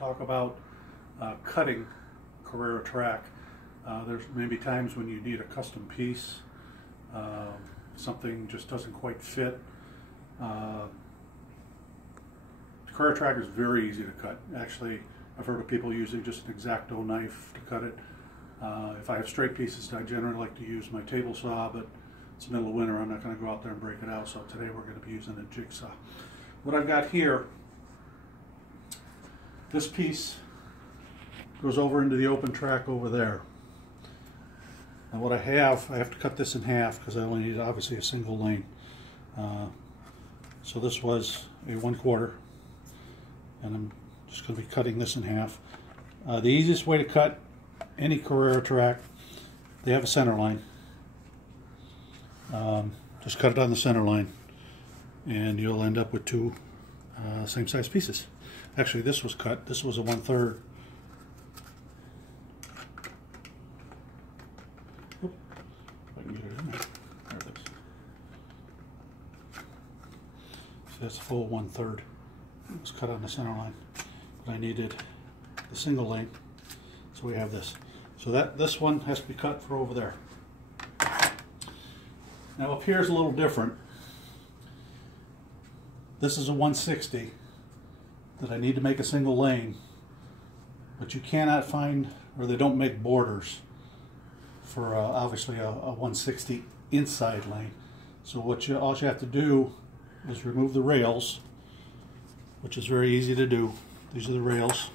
talk about cutting Carrera track. There's maybe times when you need a custom piece, something just doesn't quite fit. Carrera track is very easy to cut. Actually, I've heard of people using just an X-Acto knife to cut it. If I have straight pieces, I generally like to use my table saw, but it's the middle of winter, I'm not going to go out there and break it out, so today we're going to be using a jigsaw. What I've got here, this piece goes over into the open track over there. Now what I have to cut this in half because I only need obviously a single lane. So this was a 1/4, and I'm just going to be cutting this in half. The easiest way to cut any Carrera track, they have a center line. Just cut it on the center line and you'll end up with two same size pieces. Actually, this was cut. This was a 1/3. Oop, if I can get it in there. There it is. So that's a full 1/3. It was cut on the center line. But I needed the single lane, so we have this. So this one has to be cut for over there. Now up here is a little different. This is a 1/60 that I need to make a single lane, but you cannot find, or they don't make borders for obviously a 1/60 inside lane. So all you have to do is remove the rails, which is very easy to do. These are the rails.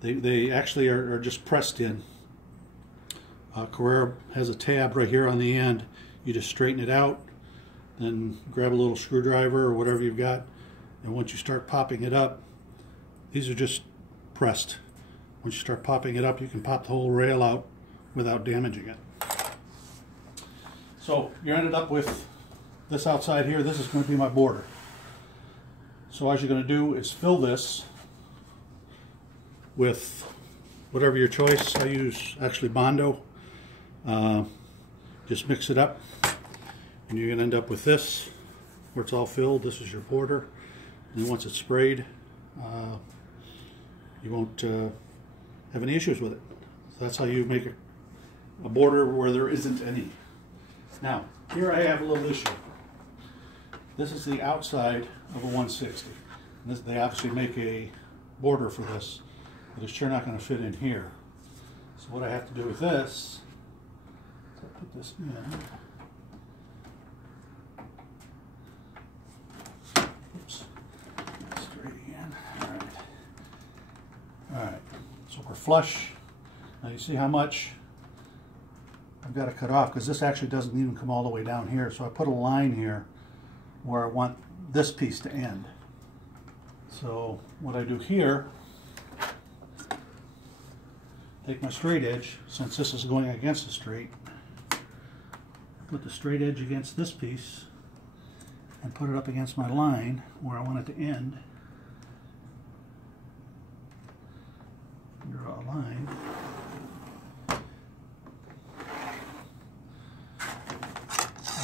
They actually are just pressed in. Carrera has a tab right here on the end. You just straighten it out, then grab a little screwdriver or whatever you've got, and once you start popping it up, these are just pressed. Once you start popping it up, you can pop the whole rail out without damaging it. So you ended up with this outside here. This is going to be my border. So all you're going to do is fill this with whatever your choice. I use actually Bondo. Just mix it up and you're going to end up with this where it's all filled. This is your border, and once it's sprayed, you won't have any issues with it. So that's how you make a border where there isn't any. Now here I have a little issue. This is the outside of a 160. They obviously make a border for this, but it's sure not going to fit in here. So what I have to do with this, I put this in. Oops. Straight again. All right. So we're flush. Now you see how much I've got to cut off, because this actually doesn't even come all the way down here. So I put a line here where I want this piece to end. So what I do here, take my straight edge, since this is going against the straight, put the straight edge against this piece and put it up against my line where I want it to end. Draw a line. And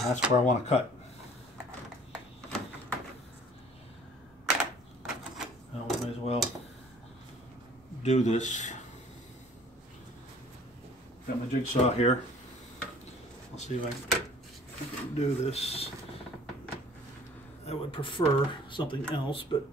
that's where I want to cut. Now we may as well do this. Got my jigsaw here. I'll see if I can do this. I would prefer something else, but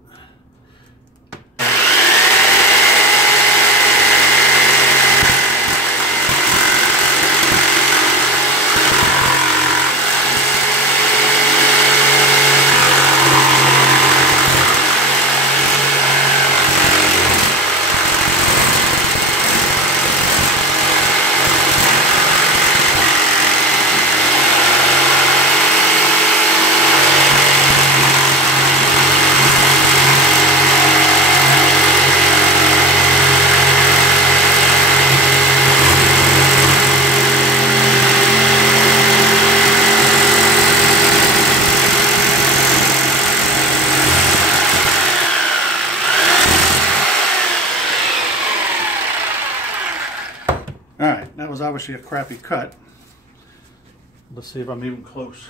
alright, that was obviously a crappy cut. Let's see if I'm even close.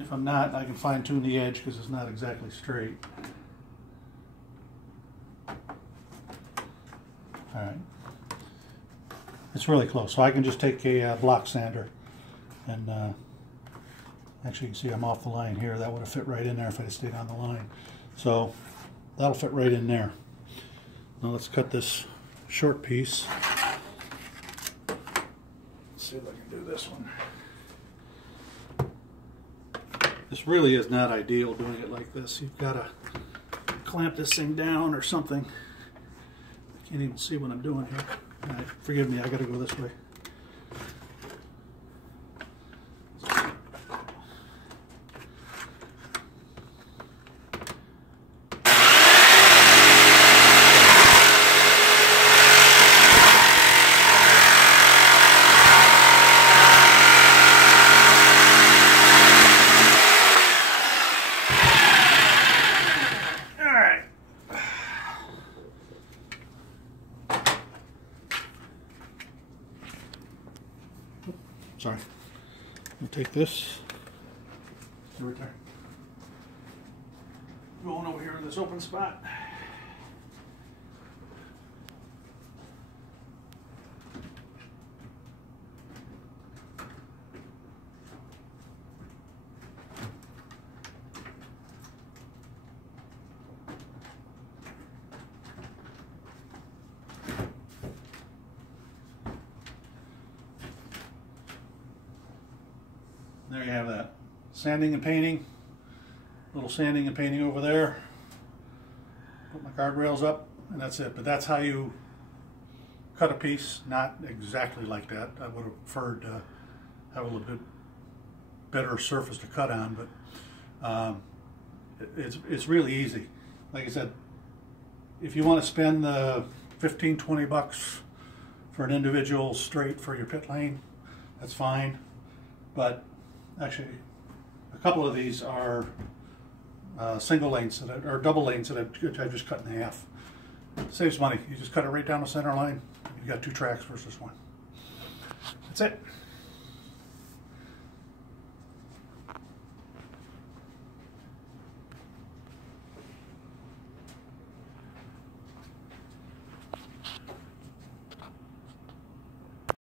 If I'm not, I can fine tune the edge because it's not exactly straight. All right. It's really close, so I can just take a block sander and actually you can see I'm off the line here. That would have fit right in there if I had stayed on the line. So that'll fit right in there. Now let's cut this short piece. Let's see if I can do this one. This really is not ideal doing it like this. You've got to clamp this thing down or something. I can't even see what I'm doing here. All right, forgive me, I got to go this way. Sorry. I'll take this. Right there. Going over here in this open spot. There you have that. Sanding and painting. A little sanding and painting over there. Put my guardrails up, and that's it. But that's how you cut a piece. Not exactly like that. I would have preferred to have a little bit better surface to cut on, but it's really easy. Like I said, if you want to spend the 15-20 bucks for an individual straight for your pit lane, that's fine. But actually, a couple of these are single lanes or double lanes that I just cut in half. Saves money. You just cut it right down the center line. You got 2 tracks versus 1. That's it.